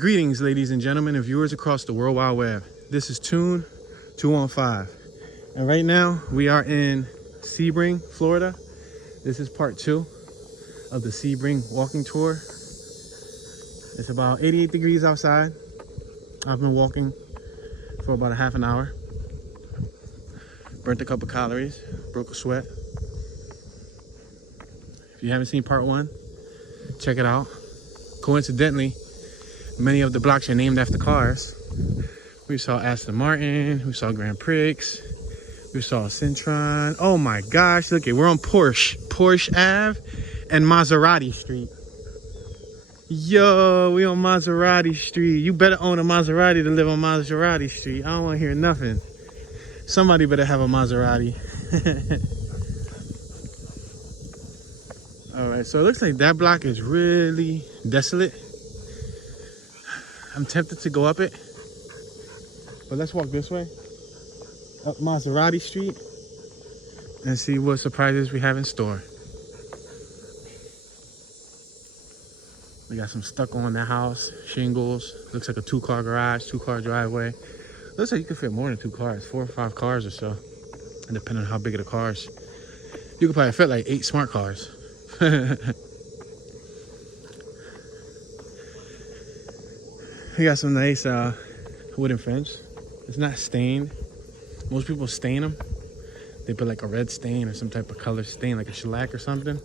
Greetings, ladies and gentlemen, and viewers across the World Wide Web. This is Tune 215, and right now we are in Sebring, Florida. This is part 2 of the Sebring walking tour. It's about 88 degrees outside. I've been walking for about a half an hour. Burnt a couple calories, broke a sweat. If you haven't seen part 1, check it out. Coincidentally, many of the blocks are named after cars. We saw Aston Martin, we saw Grand Prix, we saw Centron. Oh my gosh, look it, we're on Porsche Ave and Maserati Street. Yo, we on Maserati Street. You better own a Maserati to live on Maserati Street. I don't want to hear nothing. Somebody better have a Maserati. All right, so it looks like that block is really desolate. I'm tempted to go up it, but let's walk this way, up Maserati Street, and see what surprises we have in store. We got some stuck on the house, shingles. Looks like a 2-car garage, 2-car driveway. Looks like you could fit more than 2 cars, 4 or 5 cars or so. And depending on how big of the cars, you could probably fit like 8 smart cars. We got some nice wooden fence. It's not stained. Most people stain them. They put like a red stain or some type of color stain, like a shellac or something,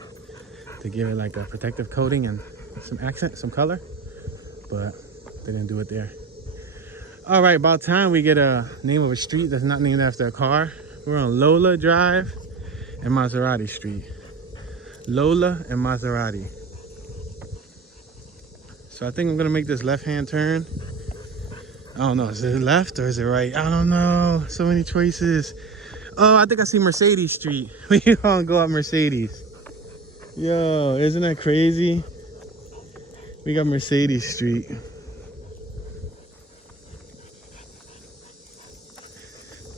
to give it like a protective coating and some accent, some color, but they didn't do it there. All right, about time we get a name of a street that's not named after a car. We're on Lola Drive and Maserati Street. Lola and Maserati. So I think I'm gonna make this left-hand turn. I don't know, is it left or is it right? I don't know, so many choices. Oh, I think I see Mercedes Street. We gonna go up Mercedes. Yo, isn't that crazy? We got Mercedes Street.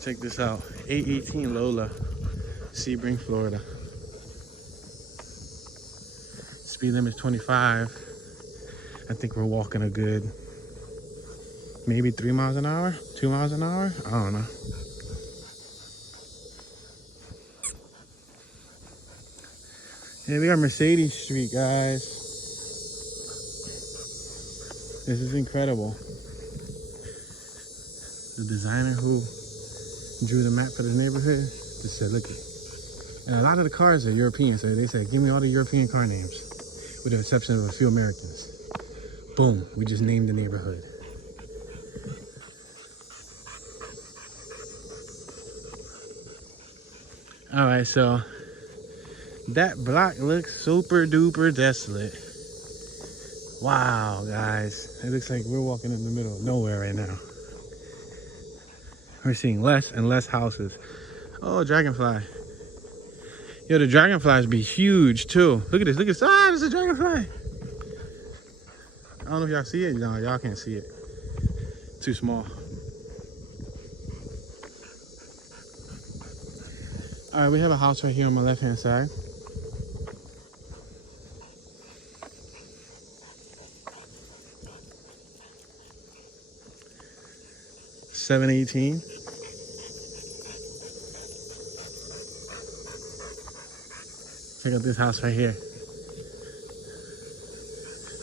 Check this out, 818 Lola, Sebring, Florida. Speed limit is 25. I think we're walking a good, maybe 3 miles an hour, 2 miles an hour. I don't know. Yeah, we got Mercedes Street, guys. This is incredible. The designer who drew the map for the neighborhood just said, look, and a lot of the cars are European, so they said, give me all the European car names, with the exception of a few Americans. Boom, we just named the neighborhood. All right, so that block looks super duper desolate. Wow, guys, it looks like we're walking in the middle of nowhere right now. We're seeing less and less houses. Oh, dragonfly. Yo, the dragonflies be huge too. Look at this, look at this. Ah, there's a dragonfly. I don't know if y'all see it. No, y'all can't see it. Too small. All right, we have a house right here on my left-hand side. $718. Check out this house right here.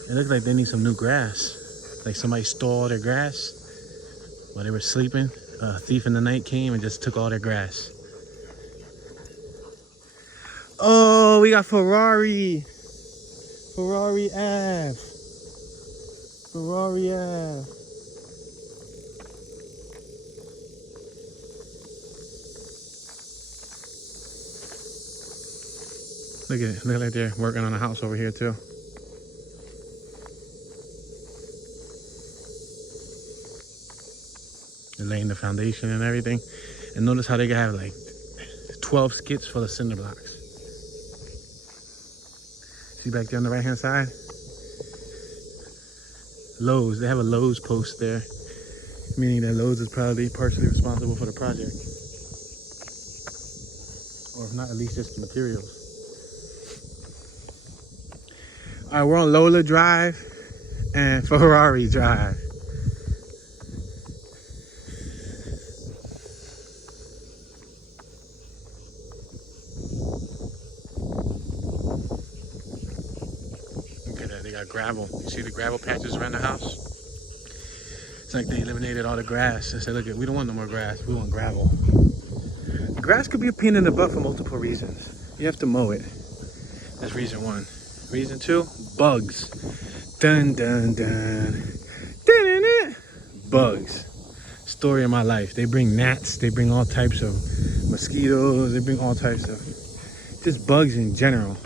It looks like they need some new grass. Like somebody stole all their grass while they were sleeping. A thief in the night came and just took all their grass. Oh, we got Ferrari. Ferrari Ave. Ferrari Ave. Look at it, look like they're working on a house over here too. They're laying the foundation and everything. And notice how they can have like 12 skits for the cinder blocks. See back there on the right hand side? Lowe's, they have a Lowe's post there. Meaning that Lowe's is probably partially responsible for the project. Or if not, at least just the materials. All right, we're on Lola Drive and Ferrari Drive. Look at that, they got gravel. You see the gravel patches around the house? It's like they eliminated all the grass and said, look, we don't want no more grass, we want gravel. Grass could be a pain in the butt for multiple reasons. You have to mow it. That's reason one. Reason two, bugs. Dun dun dun. Dun dun dun. Bugs. Story of my life. They bring gnats, they bring all types of mosquitoes, they bring all types of just bugs in general.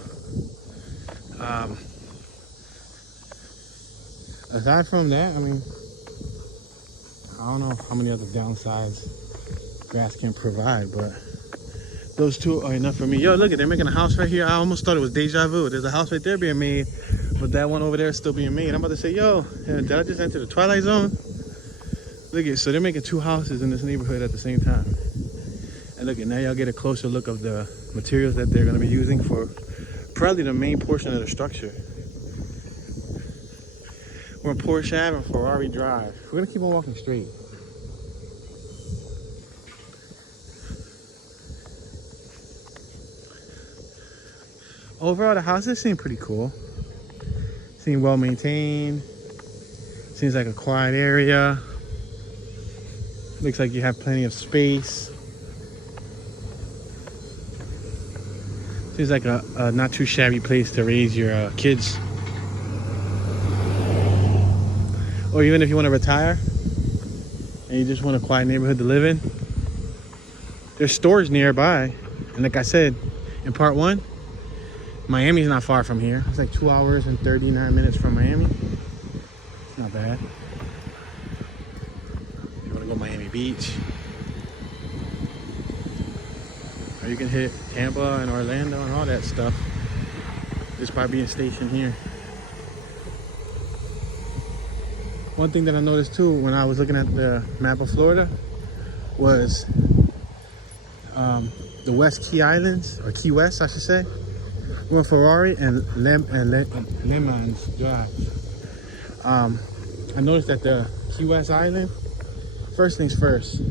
Aside from that, I mean, I don't know how many other downsides grass can provide, but those two are enough for me. Yo, look at, they're making a house right here. I almost thought it was deja vu. There's a house right there being made, but that one over there is still being made. I'm about to say, yo, did I just enter the Twilight Zone? Look at, so they're making two houses in this neighborhood at the same time. And look at, now y'all get a closer look of the materials that they're gonna be using for probably the main portion of the structure. We're on Porsche Ave and Ferrari Drive. We're gonna keep on walking straight. Overall, the houses seem pretty cool. Seem well maintained. Seems like a quiet area. Looks like you have plenty of space. Seems like a not too shabby place to raise your kids. Or even if you want to retire and you just want a quiet neighborhood to live in. There's stores nearby. And like I said in part one, Miami's not far from here. It's like 2 hours and 39 minutes from Miami. It's not bad. You want to go Miami Beach. Or you can hit Tampa and Orlando and all that stuff. Just by being stationed here. One thing that I noticed too when I was looking at the map of Florida was the West Key Islands, or Key West, I should say. We went Ferrari and Lemans Drive. I noticed that the Key West Island, first things first,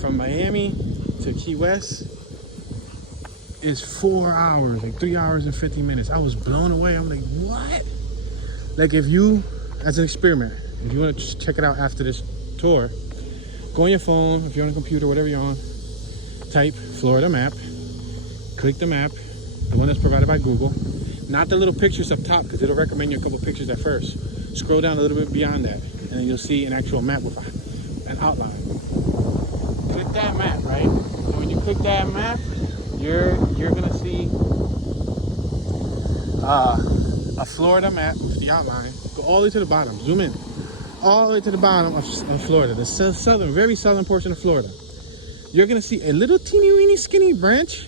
from Miami to Key West is 4 hours, like 3 hours and 50 minutes. I was blown away. I'm like, what? Like, if you, as an experiment, if you want to just check it out after this tour, go on your phone, if you're on a computer, whatever you're on, type Florida map, click the map, the one that's provided by Google, not the little pictures up top, because it'll recommend you a couple pictures at first. Scroll down a little bit beyond that, and then you'll see an actual map with an outline. Click that map, right? And when you click that map, you're gonna see a Florida map with the outline. Go all the way to the bottom, zoom in, all the way to the bottom of Florida, the southern, very southern portion of Florida. You're gonna see a little teeny weeny skinny branch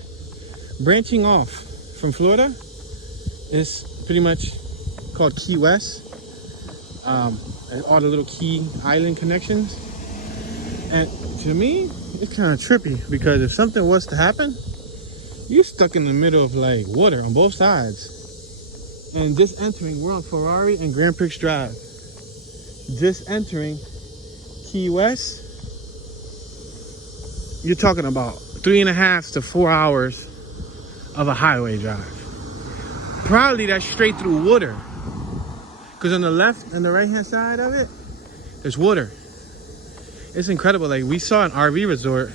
branching off from Florida. Is pretty much called Key West. And all the little key island connections. And to me, it's kind of trippy, because if something was to happen, you're stuck in the middle of like water on both sides. And just entering, we're on Ferrari and Grand Prix Drive. Just entering Key West, you're talking about 3.5 to 4 hours of a highway drive. Probably that's straight through water, because on the left and the right hand side of it, there's water. It's incredible. Like, we saw an RV resort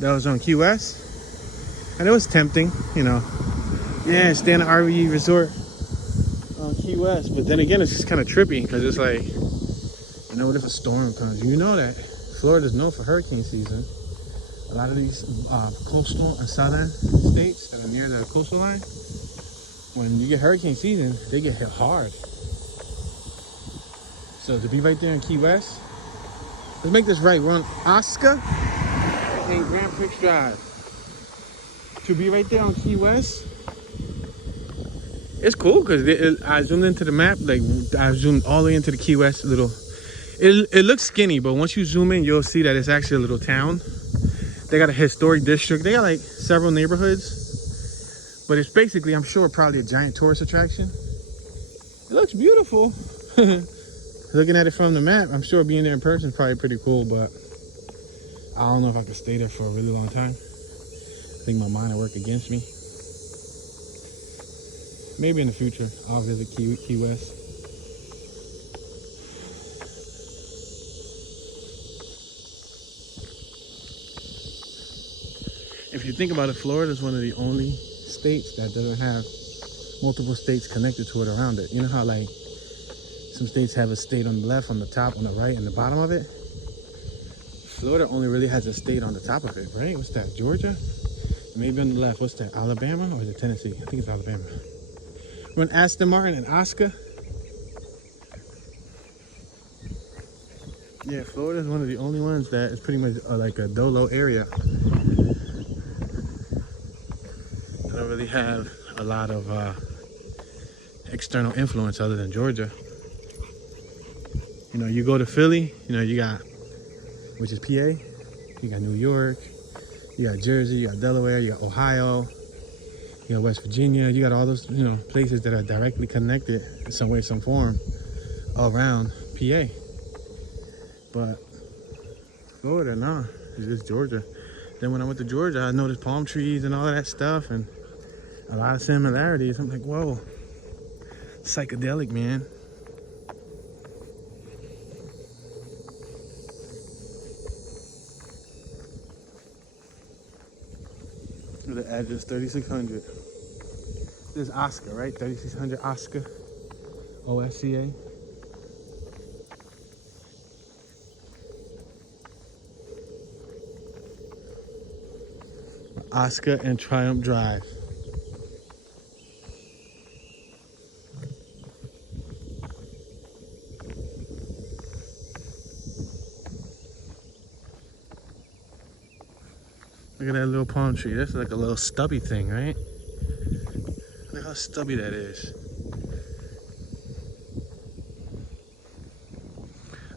that was on Key West, and it was tempting, you know, yeah, stay in an RV resort on Key West. But then again, it's just kind of trippy, because it's like, you know, what if a storm comes? You know that Florida's known for hurricane season. A lot of these coastal and southern states that are near the coastal line, when you get hurricane season, they get hit hard. So to be right there in Key West, let's make this right. We're on Oscar and Grand Prix Drive. To be right there on Key West, it's cool, because I zoomed into the map, like I zoomed all the way into the Key West little. It looks skinny, but once you zoom in, you'll see that it's actually a little town. They got a historic district. They got like several neighborhoods, but it's basically, I'm sure, probably a giant tourist attraction. It looks beautiful. Looking at it from the map, I'm sure being there in person is probably pretty cool, but I don't know if I could stay there for a really long time. I think my mind will work against me. Maybe in the future, I'll visit Key West. If you think about it, Florida is one of the only states that doesn't have multiple states connected to it around it. You know how like some states have a state on the left, on the top, on the right, and the bottom of it? Florida only really has a state on the top of it, right? What's that, Georgia? Maybe on the left, what's that, Alabama? Or is it Tennessee? I think it's Alabama. We're in Aston Martin and Oscar. Yeah, Florida is one of the only ones that is pretty much like a dolo area. They don't really have a lot of external influence other than Georgia. You know, you go to Philly, you know, you got, which is PA, you got New York, you got Jersey, you got Delaware, you got Ohio, you got West Virginia, you got all those, you know, places that are directly connected in some way, some form all around PA. But Florida, nah, it's just Georgia. Then when I went to Georgia, I noticed palm trees and all of that stuff and a lot of similarities. I'm like, whoa, psychedelic, man. The address 3600. This is Oscar, right? 3600 Oscar. OSCA. Oscar and Triumph Drive. Look at that little palm tree. That's like a little stubby thing, right? Look how stubby that is.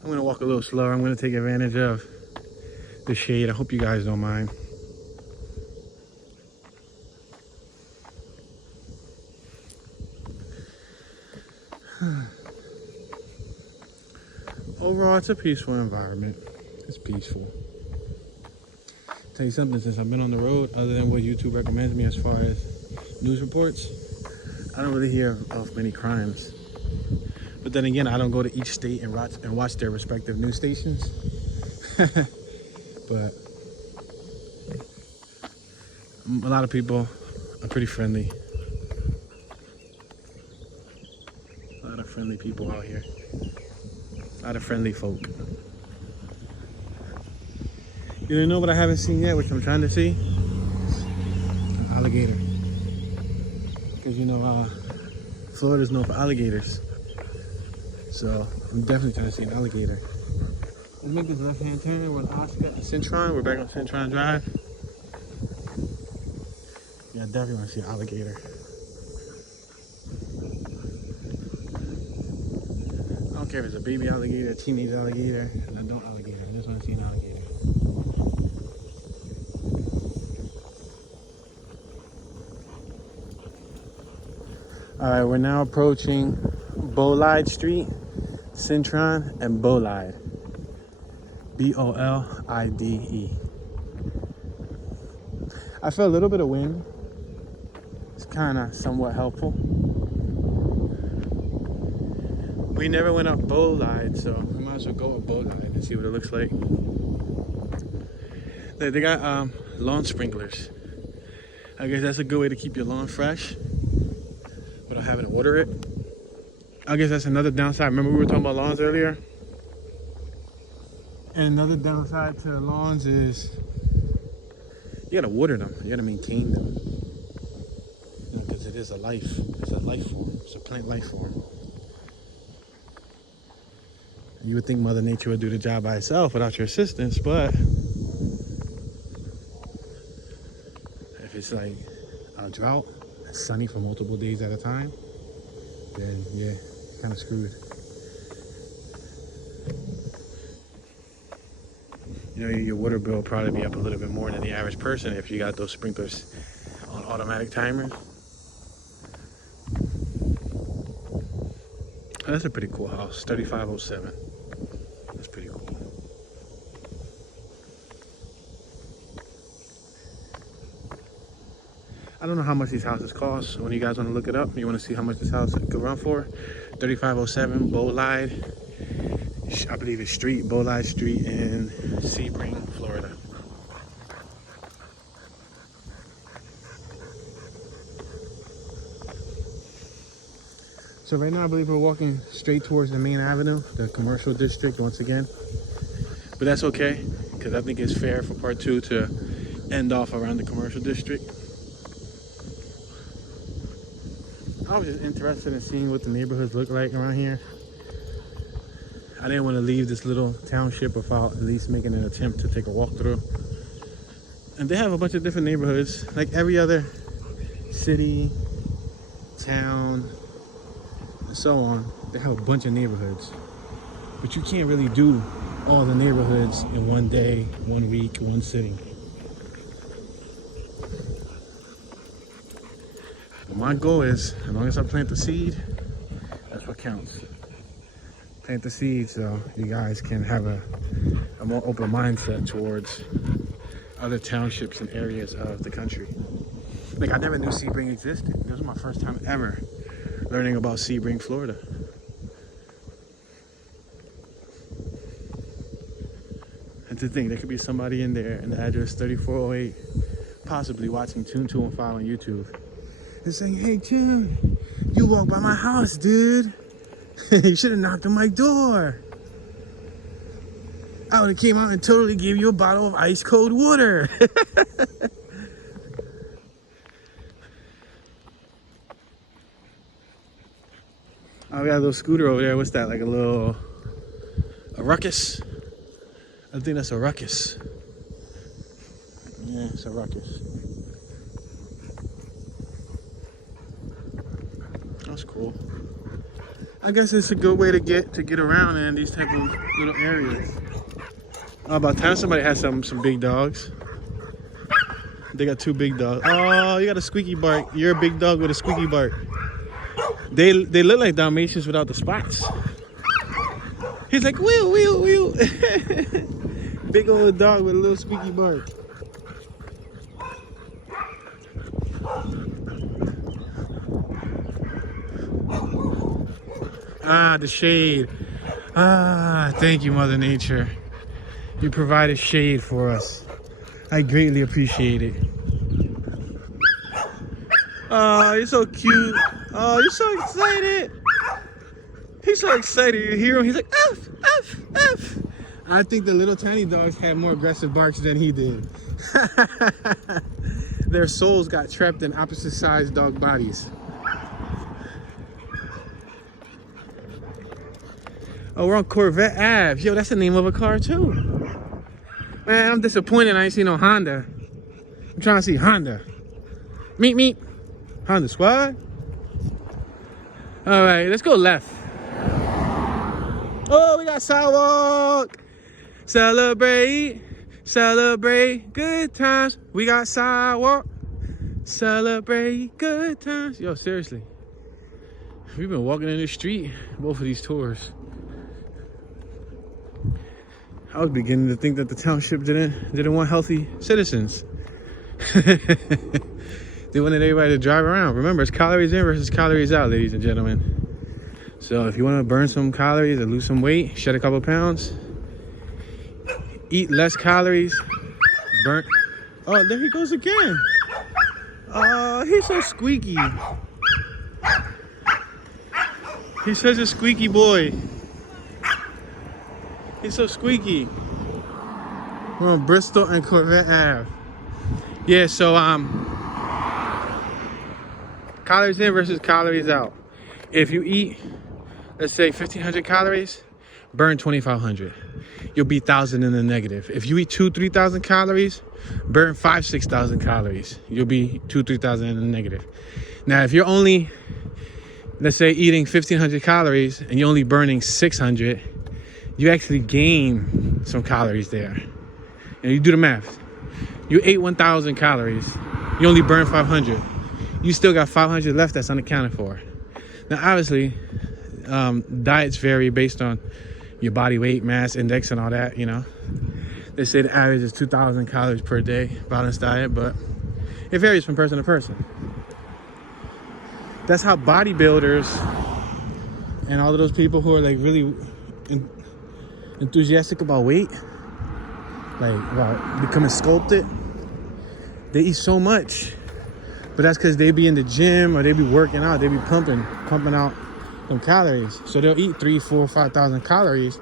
I'm gonna walk a little slower. I'm gonna take advantage of the shade. I hope you guys don't mind. Overall, it's a peaceful environment. It's peaceful. Tell you something, since I've been on the road, other than what YouTube recommends me as far as news reports, I don't really hear of many crimes. But then again, I don't go to each state and watch their respective news stations. But a lot of people are pretty friendly. A lot of friendly people out here. A lot of friendly folk. You don't know what I haven't seen yet, which I'm trying to see? An alligator. Because you know, Florida's known for alligators. So I'm definitely trying to see an alligator. Let's make this left-hand turn. We're on Oscar and Centron. We're back on Centron Drive. Yeah, I definitely want to see an alligator. I don't care if it's a baby alligator, a teenage alligator, an adult alligator. I just want to see an alligator. All right, we're now approaching Bolide Street, Centron, and Bolide. B-O-L-I-D-E. I feel a little bit of wind. It's kind of somewhat helpful. We never went up Bolide, so we might as well go up Bolide and see what it looks like. They got lawn sprinklers. I guess that's a good way to keep your lawn fresh without having to water it. I guess that's another downside. Remember we were talking about lawns earlier? And another downside to the lawns is you gotta water them. You gotta maintain them. You know, because it is a life. It's a life form. It's a plant life form. You would think Mother Nature would do the job by itself without your assistance, but if it's like a drought, it's sunny for multiple days at a time, then yeah, kind of screwed. You know, your water bill will probably be up a little bit more than the average person if you got those sprinklers on automatic timers. That's a pretty cool house, 3507. That's pretty cool. I don't know how much these houses cost. So when you guys want to look it up, you want to see how much this house could run for. 3507 Bolide, I believe it's Bolide Street in Sebring, Florida. So right now I believe we're walking straight towards the main avenue, the commercial district once again. But that's okay, because I think it's fair for part 2 to end off around the commercial district. I was just interested in seeing what the neighborhoods look like around here. I didn't want to leave this little township without at least making an attempt to take a walk through. And they have a bunch of different neighborhoods, like every other city, town, and so on. They have a bunch of neighborhoods. But you can't really do all the neighborhoods in one day, 1 week, one sitting. My goal is, as long as I plant the seed, that's what counts. Plant the seed so you guys can have a more open mindset towards other townships and areas of the country. Like, I never knew Sebring existed. This was my first time ever learning about Sebring, Florida. And to think there could be somebody in there and the address 3408 possibly watching Tune 215 on YouTube. They're saying, hey, Tune, you walked by my house, dude. You should have knocked on my door. I would have came out and totally gave you a bottle of ice cold water. Oh, we got a little scooter over there. What's that, like a ruckus? I think that's a ruckus. Yeah, it's a ruckus. That's cool. I guess it's a good way to get around in these type of little areas. Oh, about time somebody has some big dogs. They got 2 big dogs. Oh, you got a squeaky bark. You're a big dog with a squeaky bark. They look like Dalmatians without the spots. He's like, wheel, wheel, wheel. Big old dog with a little squeaky bark. Ah, the shade. Ah, thank you, Mother Nature. You provided shade for us. I greatly appreciate it. Oh, you're so cute. Oh, you're so excited. He's so excited. You hear him? He's like, F, F, F. I think the little tiny dogs had more aggressive barks than he did. Their souls got trapped in opposite sized dog bodies. Oh, we're on Corvette Ave. Yo, that's the name of a car too. Man, I'm disappointed I ain't seen no Honda. I'm trying to see Honda. Meet me. Honda squad. All right, let's go left. Oh, we got sidewalk. Celebrate, celebrate good times. We got sidewalk. Celebrate good times. Yo, seriously. We've been walking in the street both of these tours. I was beginning to think that the township didn't want healthy citizens. They wanted everybody to drive around. Remember, it's calories in versus calories out, ladies and gentlemen. So if you want to burn some calories and lose some weight, shed a couple pounds, eat less calories, burn. Oh, there he goes again. Oh, he's so squeaky. He's such a squeaky boy. He's so squeaky. We're on Bristol and Corvette Ave. Yeah, so calories in versus calories out. If you eat, let's say 1,500 calories, burn 2,500. You'll be 1,000 in the negative. If you eat 2,000-3,000 calories, burn 5,000-6,000 calories. You'll be 2,000-3,000 in the negative. Now, if you're only, let's say, eating 1,500 calories and you're only burning 600, you actually gain some calories there. And you do the math. You ate 1,000 calories. You only burn 500. You still got 500 left that's unaccounted for. Now, obviously, Diets vary based on your body weight, mass index, and all that, you know. They say the average is 2,000 calories per day, balanced diet, but it varies from person to person. That's how bodybuilders and all of those people who are like really enthusiastic about weight, like about becoming sculpted, they eat so much. But that's because they be in the gym or they be working out, they be pumping out them calories. So they'll eat 3, 4, 5,000 calories,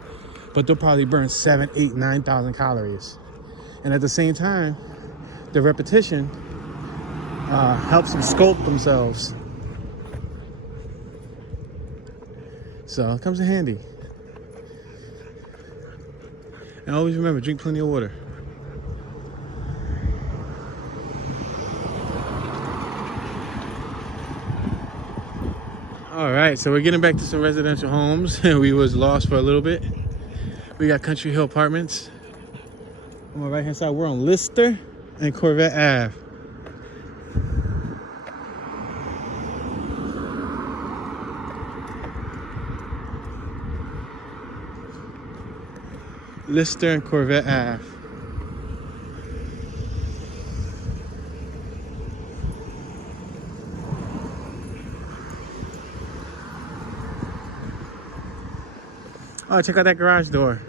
but they'll probably burn 7, 8, 9,000 calories. And at the same time, the repetition helps them sculpt themselves. So it comes in handy. And always remember, drink plenty of water. All right, so we're getting back to some residential homes. We was lost for a little bit. We got Country Hill Apartments. On my right hand side, we're on Lister and Corvette Ave. Lister and Corvette Ave. Oh, check out that garage door.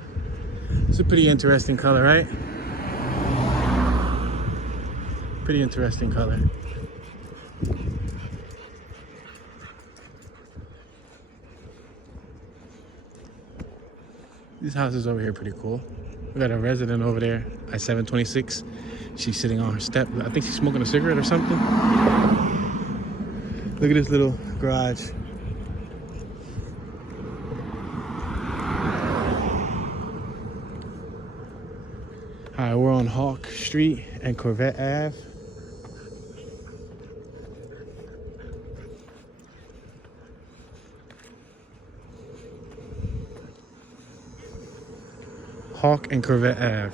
It's a pretty interesting color, right? Pretty interesting color. These houses over here are pretty cool. We got a resident over there at 726. She's sitting on her step. I think she's smoking a cigarette or something. Look at this little garage. All right, we're on Hawk Street and Corvette Ave. Hawk and Corvette Ave.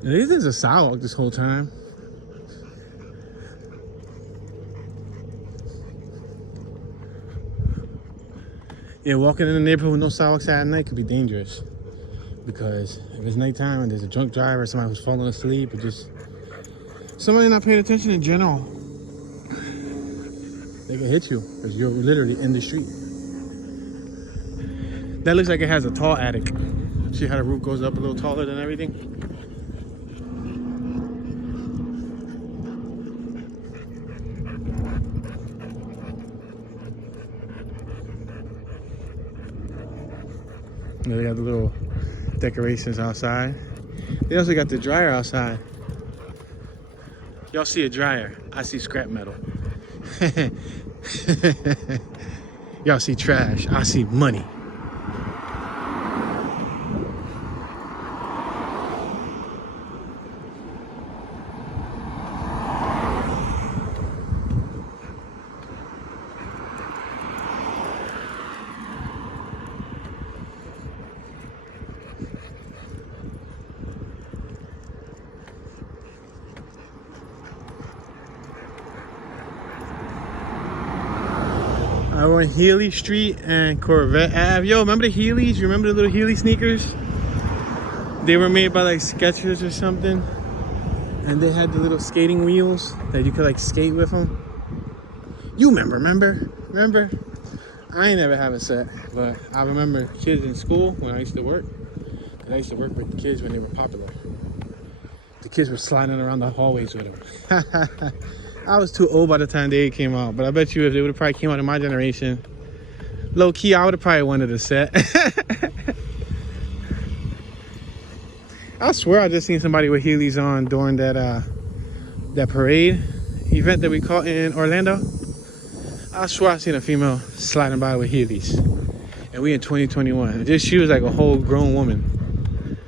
And this is a sidewalk this whole time. Yeah, walking in the neighborhood with no sidewalks at night could be dangerous. Because if it's nighttime and there's a drunk driver, somebody who's falling asleep, or just somebody not paying attention in general, they can hit you because you're literally in the street. That looks like it has a tall attic. See how the roof goes up a little taller than everything? They got the little decorations outside. They also got the dryer outside. Y'all see a dryer. I see scrap metal. Y'all see trash. I see money. We're on Healy Street and Corvette Ave. Yo, remember the Heelys? You remember the little Heely sneakers? They were made by like Skechers or something. And they had the little skating wheels that you could like skate with them. You remember? I ain't never have a set, but I remember kids in school when I used to work. And I used to work with the kids when they were popular. The kids were sliding around the hallways with them. I was too old by the time they came out, but I bet you if they would have probably came out in my generation, low key, I would have probably wanted a set. I swear I just seen somebody with Heelys on during that parade event that we caught in Orlando. I swear I seen a female sliding by with Heelys, and we in 2021. Just she was like a whole grown woman.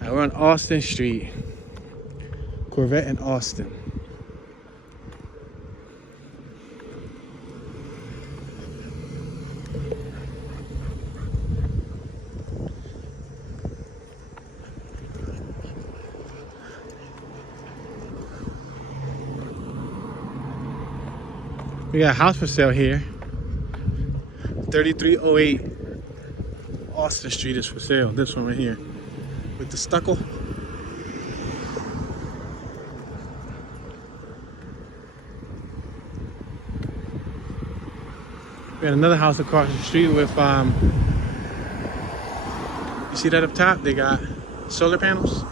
Right, we're on Austin Street. Corvette in Austin. We got a house for sale here. 3308 Austin Street is for sale. This one right here with the stucco. We got another house across the street with you see that up top? They got solar panels.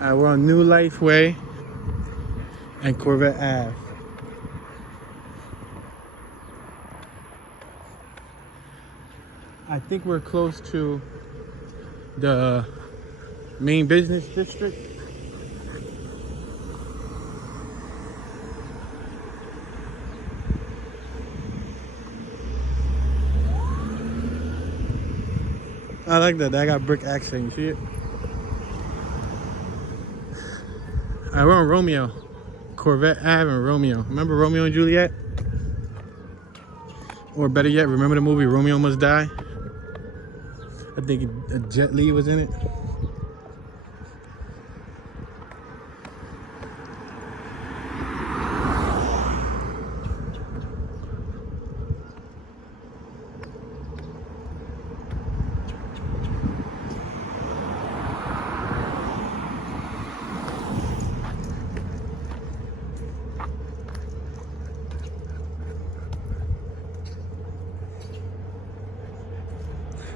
We're on New Life Way and Corvette Ave. I think we're close to the main business district. I like that. I got brick accent. You see it? We're on Romeo. Corvette Ave and Romeo. Remember Romeo and Juliet? Or better yet, remember the movie Romeo Must Die? I think Jet Li was in it.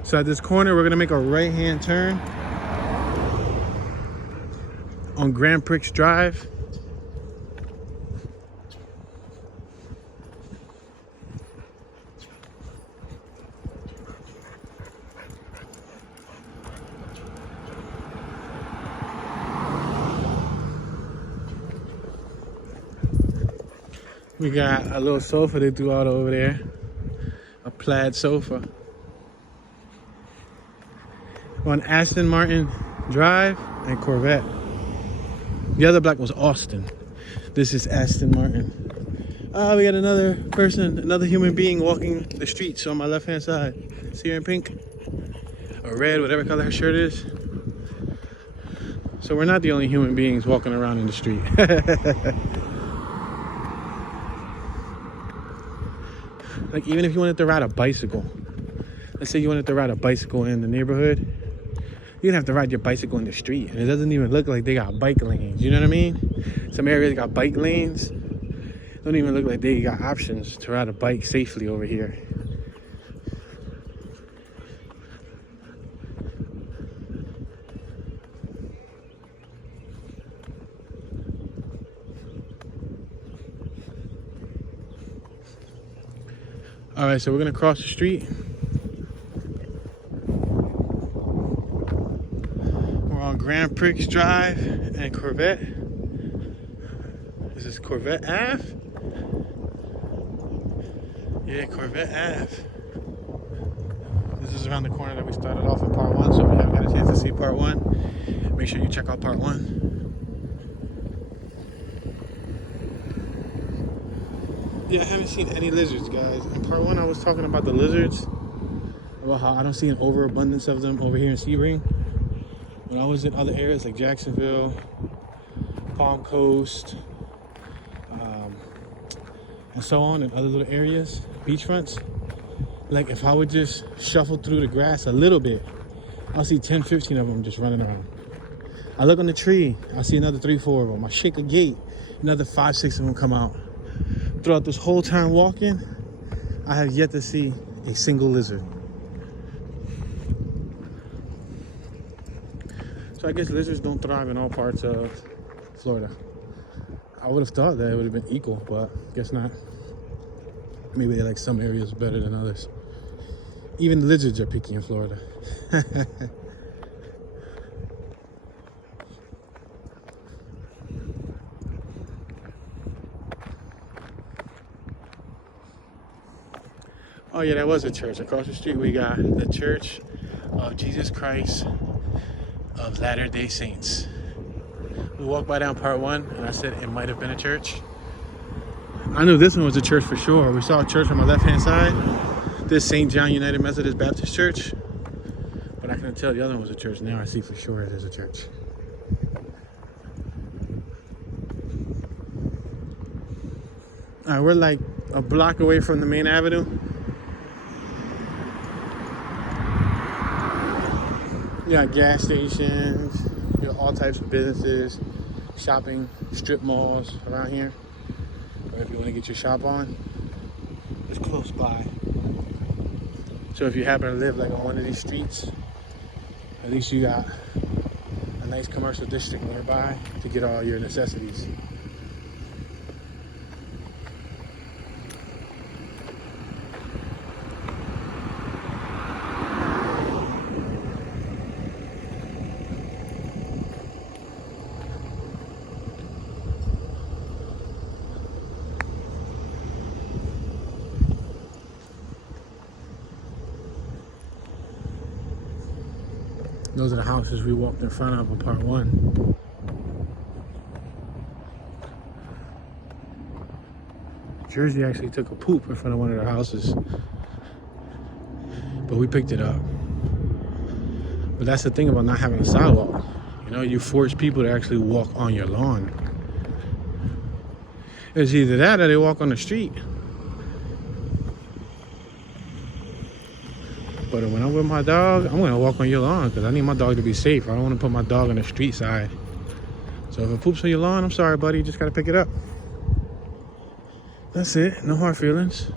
So at this corner, we're gonna make a right-hand turn on Grand Prix Drive. We got a little sofa they threw out over there, a plaid sofa. On Aston Martin Drive and Corvette. The other black was Austin. This is Aston Martin. We got another person, another human being walking the streets on my left hand side. See her in pink or red, whatever color her shirt is. So we're not the only human beings walking around in the street. Like even if you wanted to ride a bicycle, let's say you wanted to ride a bicycle in the neighborhood, you'd have to ride your bicycle in the street, and it doesn't even look like they got bike lanes. You know what I mean? Some areas got bike lanes. Don't even look like they got options to ride a bike safely over here. All right, so we're gonna cross the street. Grand Prix Drive and Corvette. This is Corvette Ave. Yeah, Corvette Ave. This is around the corner that we started off in part one. So if you haven't got a chance to see part one, make sure you check out part one. Yeah, I haven't seen any lizards, guys. In part one, I was talking about the lizards, about how I don't see an overabundance of them over here in Sebring. When I was in other areas like Jacksonville, Palm Coast, and so on, and other little areas, beachfronts, like if I would just shuffle through the grass a little bit, I'll see 10, 15 of them just running around. I look on the tree, I'll see another 3, 4 of them. I shake a gate, another 5, 6 of them come out. Throughout this whole time walking, I have yet to see a single lizard. So I guess lizards don't thrive in all parts of Florida. I would have thought that it would have been equal, but guess not. Maybe they like some areas better than others. Even lizards are picky in Florida. Oh yeah, that was a church. Across the street we got the Church of Jesus Christ of Latter-day Saints. We walked by down part one and I said it might have been a church. I knew this one was a church for sure. We saw a church on my left hand side. This St. John United Methodist Baptist Church. But but I couldn't tell the other one was a church. Now I see for sure it is a church. All right, we're like a block away from the main avenue. You got gas stations, you got all types of businesses, shopping, strip malls around here. Or if you want to get your shop on, it's close by. So if you happen to live like on one of these streets, at least you got a nice commercial district nearby to get all your necessities. Those are the houses we walked in front of in part one. Jersey actually took a poop in front of one of their houses, but we picked it up. But that's the thing about not having a sidewalk. You know, you force people to actually walk on your lawn. It's either that or they walk on the street. But when I'm with my dog, I'm gonna walk on your lawn because I need my dog to be safe. I don't want to put my dog on the street side. So if it poops on your lawn, I'm sorry, buddy. You just gotta pick it up. That's it. No hard feelings.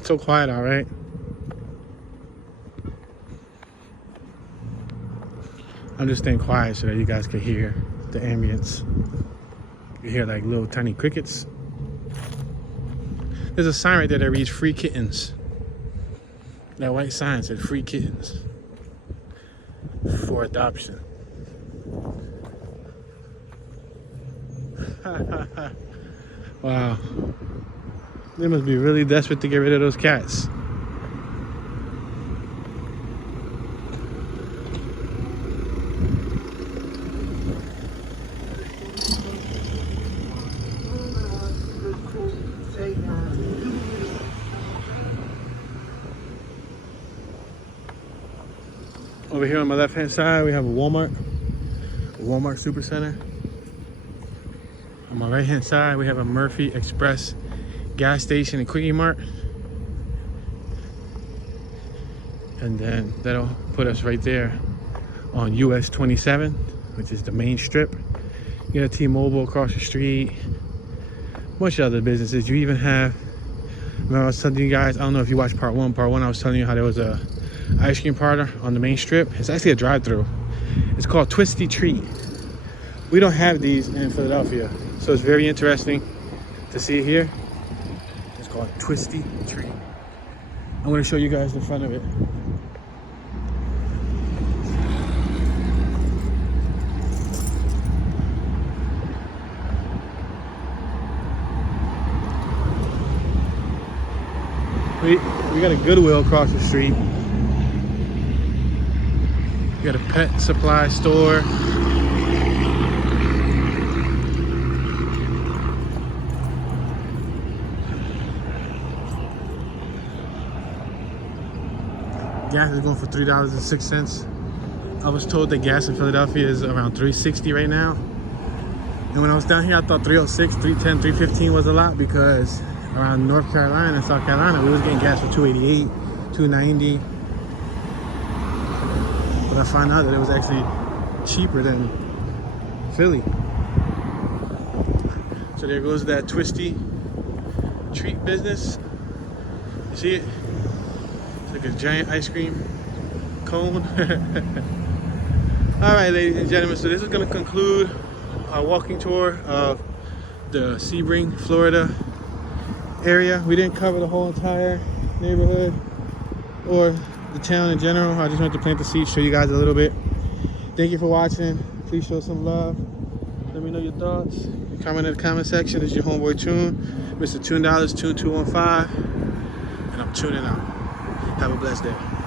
So quiet out, right? I'm just staying quiet so that you guys can hear the ambience. You hear like little tiny crickets. There's a sign right there that reads free kittens. That white sign said free kittens for adoption. Wow. They must be really desperate to get rid of those cats. Over here on my left-hand side, we have a Walmart Supercenter. On my right-hand side, we have a Murphy Express gas station and Quickie Mart. And then that'll put us right there on US 27, which is the main strip. You got a T-Mobile across the street, a bunch of other businesses. You even have, remember I was telling you guys, I don't know if you watched part one. I was telling you how there was a ice cream parlor on the main strip. It's actually a drive-through. It's called Twisty Treat. We don't have these in Philadelphia, so it's very interesting to see here. It's called Twisty Treat. I'm going to show you guys the front of it. We got a Goodwill across the street. We got a pet supply store. Gas is going for $3.06. I was told that gas in Philadelphia is around $3.60 right now. And when I was down here, I thought $3.06, $3.10, $3.15 was a lot because around North Carolina and South Carolina, we was getting gas for $2.88, $2.90. But I found out that it was actually cheaper than Philly. So there goes that Twisty Treat business. You see it? It's like a giant ice cream cone. All right, ladies and gentlemen, so this is going to conclude our walking tour of the Sebring, Florida area. We didn't cover the whole entire neighborhood or the town in general. I just wanted to plant the seed, show you guys a little bit. Thank you for watching. Please show some love. Let me know your thoughts. Comment in the comment section. This is your homeboy Tune, Mr. $2, Tune 215, and I'm tuning out. Have a blessed day.